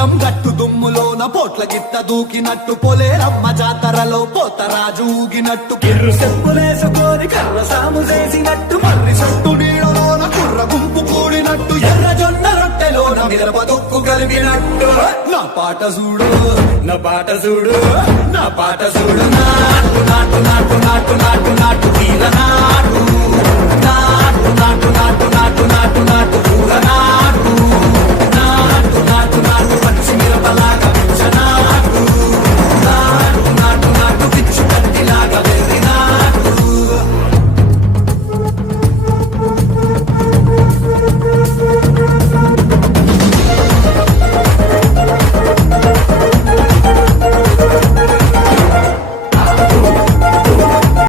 పొలం గట్టు దుమ్ములోన పోట్ల గిత్త దూకినట్టు పొలేరమ్మ జాతరలో పోతరాజు ఊగినట్టు కిర్రు చెప్పులేసుకొని కర్ర సాము చేసినట్టు మర్రి సొట్టు నీడలోన కుర్ర గుంపు కూడినట్టు ఎర్ర జొన్న రొట్టెలోన మిరప దొక్కు కలిగినట్టు నా పాట చూడు నా పాట చూడు నా పాట చూడు నా